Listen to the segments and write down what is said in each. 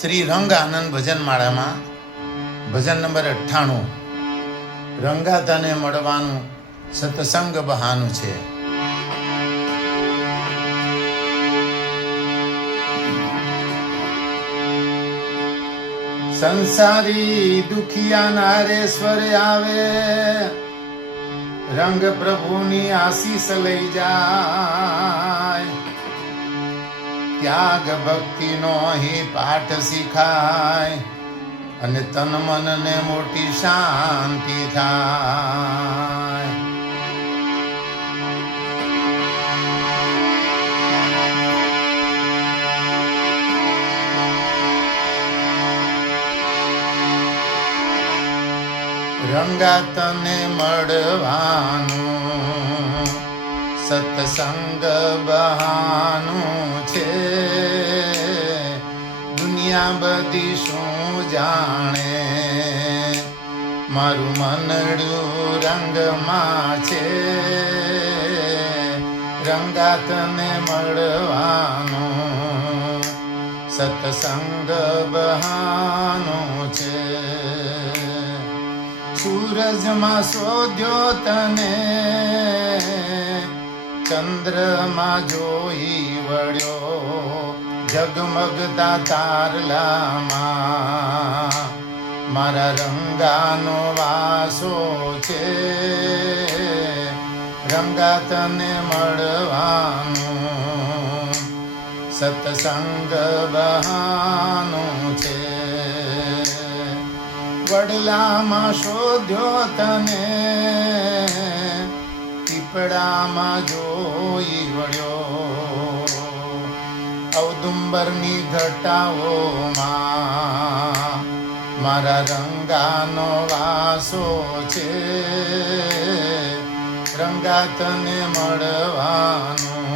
શ્રી રંગ આનંદ ભજન માળામાં ભજન નંબર 98 રંગાતાને મળવાનું સત્સંગ બહાનું છે. સંસારી દુખિયા નારેશ્વર આવે, રંગ પ્રભુની આશીષ લઈ જાય. ત્યાગ ભક્તિનો અહીં પાઠ શીખાય અને તન મનને મોટી શાંતિ થાય. રંગાતને મળવાનું સત્સંગ બહાનું છે. દુનિયા બધી શું જાણે, મારું મનડું રંગમાં છે. રંગાતને મળવાનું સત્સંગ બહાનું છે. સૂરજમાં શોધ્યો તને, ચંદ્રમાં જોઈ વળ્યો, જગમગતા તારલામાં મારા રંગાનો વાસો છે. રંગાતને મળવાનું સત્સંગ બહાનું છે. વડલામાં શોધ્યો તને, પીપળામાં જોઈ વળ્યો, ઔદુંબરની ઘટાઓમાં મારા રંગાનો વાસો છે. રંગાતને મળવાનું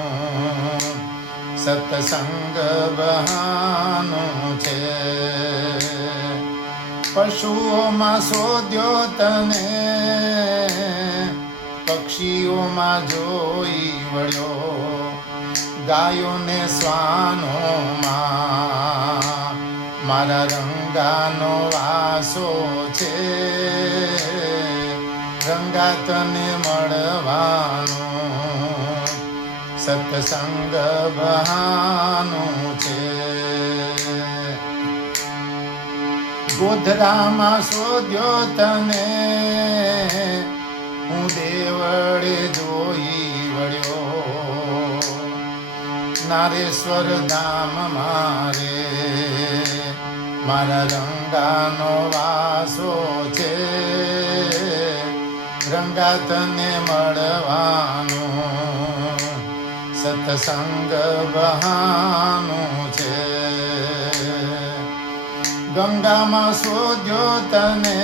સત્સંગ બહાનું છે. પશુઓમાં શોધ્યો તને, પક્ષીઓમાં જોઈ વળ્યો, ગાયોને શ્વાનોમાં મારા રંગાનો વાસો છે. રંગાતને મળવાનું સત્સંગ બહાનું છે. ગોધરામાં શોધ્યો તને, હું દેવળે જોઈ વળ્યો, નારેશ્વર ધામ મારે મારા રંગાનો વાસો છે. રંગાતને મળવાનું સત્સંગ બહાનું છે. ગંગામાં શોધ્યો તને,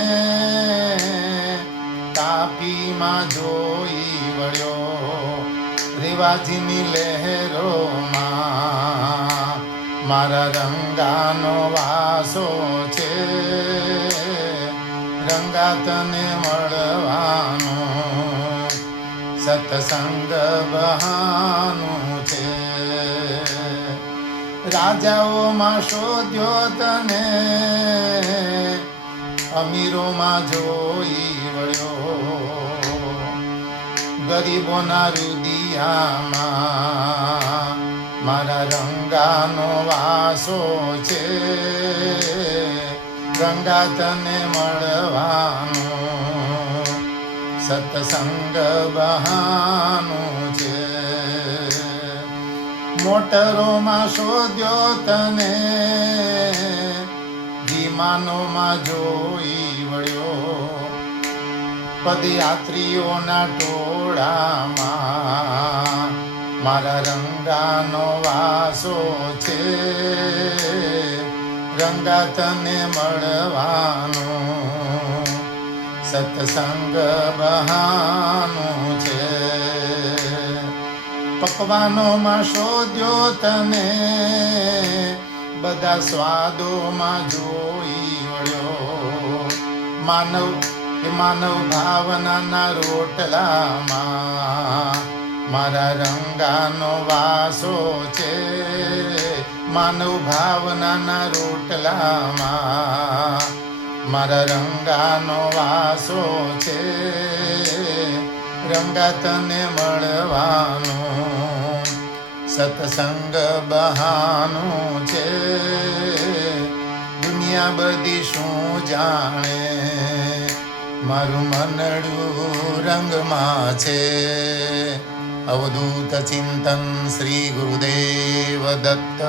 તાપીમાં જોઈ વળ્યો, રેવાજીની લહેરોમાં મારા રંગાનો વાસો છે. રંગાતને મળવાનું સત્સંગ બહાનું છે. રાજાઓમાં શોધ્યો તને, અમીરોમાં જોઈ વળ્યો, ગરીબોના રુદિયામાં મારા રંગાનો વાસો છે. રંગાતને મળવાનું સત્સંગ બહાનું છે. મોટરોમાં શોધ્યો તને, વિમાનોમાં જોઈ વળ્યો, પદયાત્રીઓના ટોળામાં મારા રંગાનો વાસો છે. રંગાતને મળવાનું સત્સંગ બહાનું છે. પકવાનોમાં શોધ્યો તને, બધા સ્વાદોમાં જોઈ વળ્યો, માનવ ભાવનાના રોટલામાં મારા રંગાનો વાસો છે. માનવ ભાવનાના રોટલામાં મારા રંગાનો વાસો છે. રંગા તને મળવાનું સત્સંગ બહાનું છે. દુનિયા બધી શું જાણે મારું મનડું રંગમાં છે. અવધૂત ચિંતન શ્રી ગુરુદેવ દત્ત.